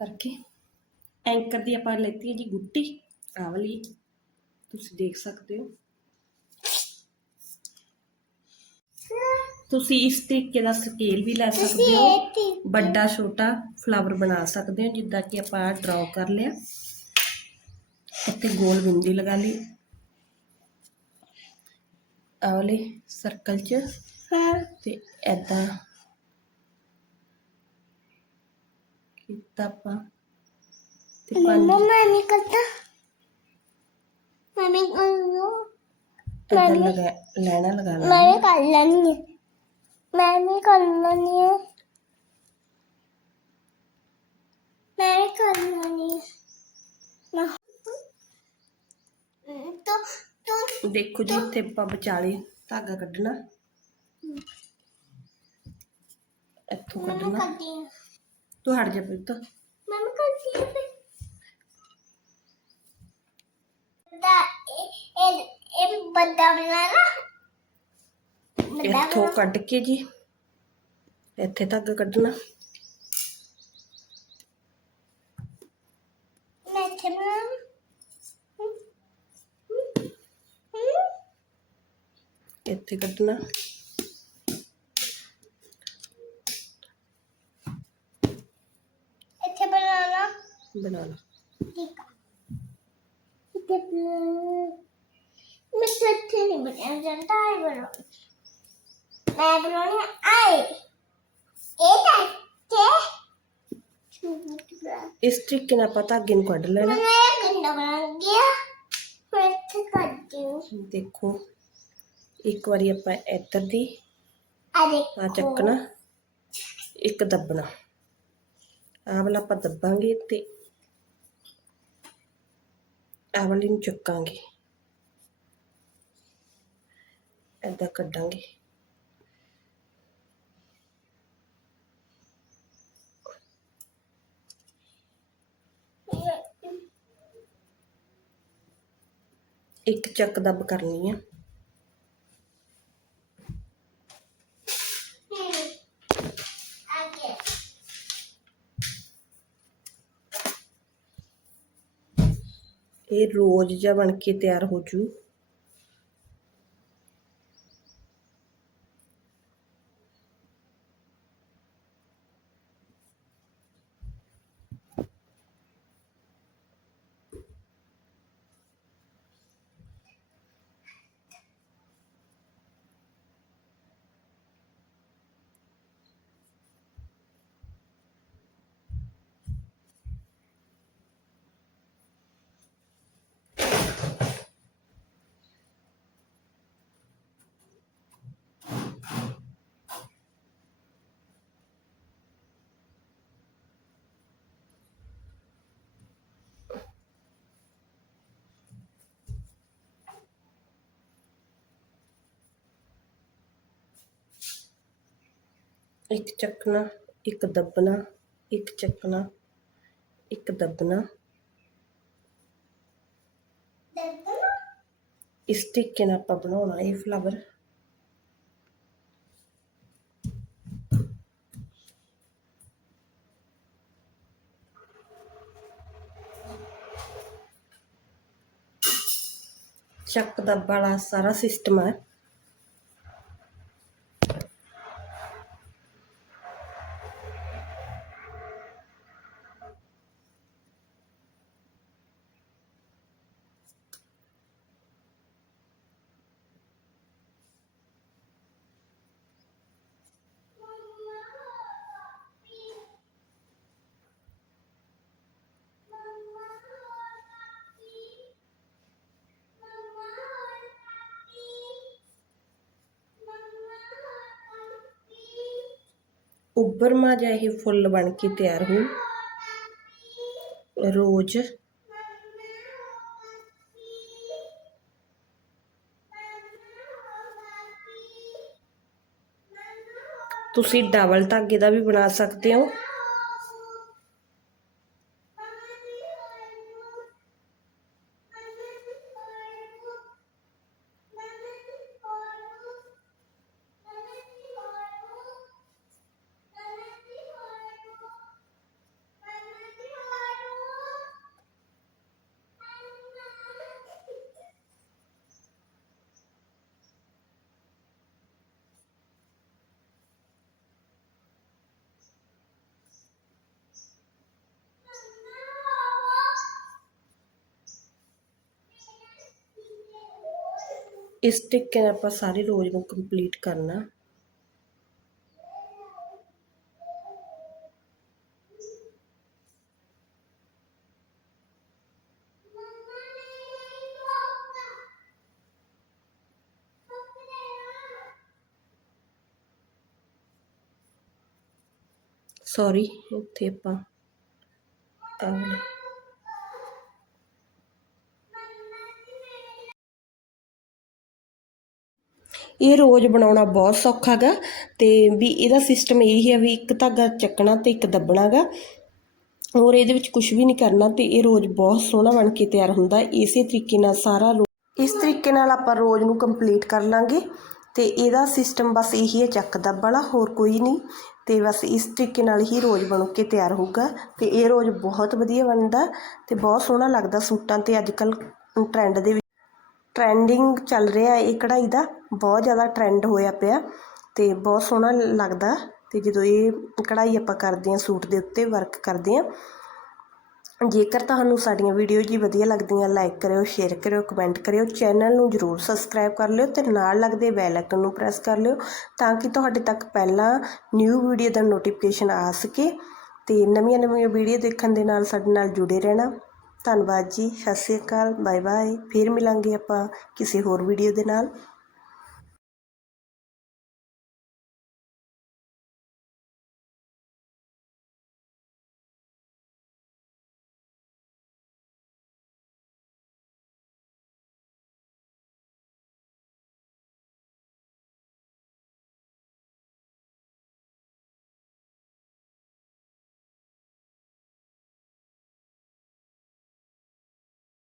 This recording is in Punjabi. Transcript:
ਕਰਕੇ ਐਂਕਰ ਦੀ ਆਪਾਂ ਲੈਤੀ ਹੈ ਜੀ ਗੁੱਟੀ ਆਹ ਵਾਲੀ ਤੁਸੀਂ ਦੇਖ ਸਕਦੇ ਹੋ। ਤੁਸੀਂ ਇਸ ਤਰੀਕੇ ਦਾ ਸਕੇਲ ਵੀ ਲੈ ਸਕਦੇ ਹੋ। ਵੱਡਾ ਛੋਟਾ ਫਲਾਵਰ ਬਣਾ ਸਕਦੇ ਹੋ ਜਿੱਦਾਂ ਕਿ ਆਪਾਂ ਡਰਾਅ ਕਰ ਲਿਆ। ਇੱਥੇ ਗੋਲ ਬਿੰਦੀ ਲਗਾ ਲਈ। ਆਹ ਵਾਲੇ ਸਰਕਲ 'ਚ। ਤੇ ਐਦਾਂ kita apa Tipan. mami kata mami ka ta? Mami, ano? Mami. Lena, laga lang. Mami, ka lang niya. Mami, ka lang niya. Mami, ka lang niya. Ito, ito. Dekho ji, tempa bachali. Taga kadna. Ito kadna. Mami, ka lang niya. करती हूँ ਤੂੰ ਹਟ ਜਾ ਪੁੱਤ मैं करती हूँ फिर दा ए ए ए बड़ा बनाना बड़ा ਇੱਥੋਂ ਕੱਢ ਕੇ ਜੀ ਇੱਥੇ ਧਾਗਾ ਕੱਢਣਾ मैं थे बनाना ਇੱਥੇ ਕੱਢਣਾ ਬਣਾ ਲਾ ਠੀਕ ਆ ਤੇ ਮੈਂ ਸੱਚੇ ਨਹੀਂ ਬਣਿਆ ਜਾਂਦਾ ਹੈ ਬਣਾਉਂ ਮੈਂ ਬਣਾਉਣੀ ਆਏ। ਇਹ ਤਾਂ ਤੇ ਚੁਗਲਾ ਇਸ ਤਰੀਕੇ ਨਾਲ ਆਪਾਂ ਧਾਗੇ ਨੂੰ ਕੱਢ ਲੈਣਾ। ਮੈਂ ਇਹ ਗੰਦਾ ਬਣ ਗਿਆ ਫਿਰ ਤੇ ਕੱਢ ਦਿਓ ਦੇਖੋ ਇੱਕ ਵਾਰੀ ਆਪਾਂ ਇੱਧਰ ਦੀ ਆ ਦੇਖੋ। ਆ ਚੱਕਣਾ ਇੱਕ ਦੱਬਣਾ। ਆਹ ਵਾਲਾ ਆਪਾਂ ਦੱਬਾਂਗੇ ਤੇ ਆਹ ਵਾਲੀ ਨੂੰ ਚੱਕਾਂਗੇ ਏਦਾਂ ਕੱਢਾਂਗੇ ਇੱਕ ਚੱਕ ਦੱਬ ਕਰਨੀ ਆ ਇਹ ਰੋਜ਼ ਜਿਹਾ ਬਣ ਕੇ ਤਿਆਰ ਹੋ ਜੂ। ਇੱਕ ਚੱਕਣਾ, ਇੱਕ ਦੱਬਣਾ, ਇੱਕ ਚੱਕਣਾ, ਇੱਕ ਦੱਬਣਾ। ਇਸ ਤਰੀਕੇ ਨਾਲ ਆਪਾਂ ਬਣਾਉਣਾ ਇਹ ਫਲਾਵਰ ਚੱਕ ਦਾ ਬੜਾ ਸਾਰਾ ਸਿਸਟਮ ਹੈ। ਉੱਭਰਮਾ ਜਿਹਾ ਇਹ ਫੁੱਲ ਬਣ ਕੇ ਤਿਆਰ ਹੋ ਰੋਜ਼ ਤੁਸੀਂ ਡਬਲ ਧਾਗੇ ਦਾ ਵੀ ਬਣਾ ਸਕਦੇ ਹੋ। ਇਸ ਤਰੀਕੇ ਨਾਲ ਆਪਾਂ ਸਾਰੇ ਰੋਜ਼ ਨੂੰ ਕੰਪਲੀਟ ਕਰਨਾ। ਸੌਰੀ ਇੱਥੇ ਆਪਾਂ ਆਹ ਇਹ ਰੋਜ਼ ਬਣਾਉਣਾ ਬਹੁਤ ਸੌਖਾ ਗਾ ਤੇ ਵੀ ਇਹਦਾ ਸਿਸਟਮ ਇਹ ਹੈ ਵੀ ਇੱਕ ਧਾਗਾ ਚੱਕਣਾ ਤੇ ਇੱਕ ਦੱਬਣਾ ਗਾ ਹੋਰ ਇਹਦੇ ਵਿੱਚ ਕੁਝ ਵੀ ਨਹੀਂ ਕਰਨਾ ਤੇ ਇਹ ਰੋਜ਼ ਬਹੁਤ ਸੋਹਣਾ ਬਣ ਕੇ ਤਿਆਰ ਹੁੰਦਾ। ਇਸੇ ਤਰੀਕੇ ਨਾਲ ਸਾਰਾ ਰੋ- ਇਸ ਤਰੀਕੇ ਨਾਲ ਆਪਾਂ ਰੋਜ਼ ਨੂੰ ਕੰਪਲੀਟ ਕਰ ਲਾਂਗੇ ਤੇ ਇਹਦਾ ਸਿਸਟਮ ਬਸ ਇਹੀ ਹੈ ਚੱਕ ਦੱਬ ਵਾਲਾ, ਹੋਰ ਕੋਈ ਨਹੀਂ। ਤੇ ਬਸ ਇਸ ਤਰੀਕੇ ਨਾਲ ਹੀ ਰੋਜ਼ ਬਣ ਕੇ ਤਿਆਰ ਹੋਊਗਾ ਤੇ ਇਹ ਰੋਜ਼ ਬਹੁਤ ਵਧੀਆ ਬਣਦਾ ਤੇ ਬਹੁਤ ਸੋਹਣਾ ਲੱਗਦਾ ਸੂਟਾਂ ਤੇ। ਅੱਜ ਕੱਲ ਟ੍ਰੈਂਡ ਦੇ ਟਰੈਂਡਿੰਗ ਚੱਲ ਰਿਹਾ ਇਹ ਕਢਾਈ ਦਾ। ਬਹੁਤ ਜ਼ਿਆਦਾ ਟਰੈਂਡ ਹੋਇਆ ਪਿਆ ਅਤੇ ਬਹੁਤ ਸੋਹਣਾ ਲੱਗਦਾ ਅਤੇ ਜਦੋਂ ਇਹ ਕਢਾਈ ਆਪਾਂ ਕਰਦੇ ਹਾਂ, ਸੂਟ ਦੇ ਉੱਤੇ ਵਰਕ ਕਰਦੇ ਹਾਂ, ਜੇਕਰ ਤੁਹਾਨੂੰ ਸਾਡੀਆਂ ਵੀਡੀਓ ਜੀ ਵਧੀਆ ਲੱਗਦੀਆਂ ਲਾਈਕ ਕਰਿਓ ਸ਼ੇਅਰ ਕਰਿਓ ਕਮੈਂਟ ਕਰਿਓ ਚੈਨਲ ਨੂੰ ਜਰੂਰ ਸਬਸਕ੍ਰਾਈਬ ਕਰ ਲਿਓ ਤੇ ਨਾਲ ਲੱਗਦੇ ਬੈਲ ਆਈਕਨ ਨੂੰ ਪ੍ਰੈਸ ਕਰ ਲਿਓ ਤਾਂ ਕਿ ਤੁਹਾਡੇ ਤੱਕ ਪਹਿਲਾਂ ਨਿਊ ਵੀਡੀਓ ਦਾ ਨੋਟੀਫਿਕੇਸ਼ਨ ਆ ਸਕੇ ਤੇ ਨਵੀਆਂ ਨਵੀਆਂ ਵੀਡੀਓ ਦੇਖਣ ਦੇ ਨਾਲ ਸਾਡੇ ਨਾਲ ਜੁੜੇ ਰਹਿਣਾ। ਧੰਨਵਾਦ ਜੀ, ਸਤਿ ਸ਼੍ਰੀ ਅਕਾਲ, ਬਾਏ ਬਾਏ, ਫਿਰ ਮਿਲਾਂਗੇ ਆਪਾਂ ਕਿਸੇ ਹੋਰ ਵੀਡੀਓ ਦੇ ਨਾਲ।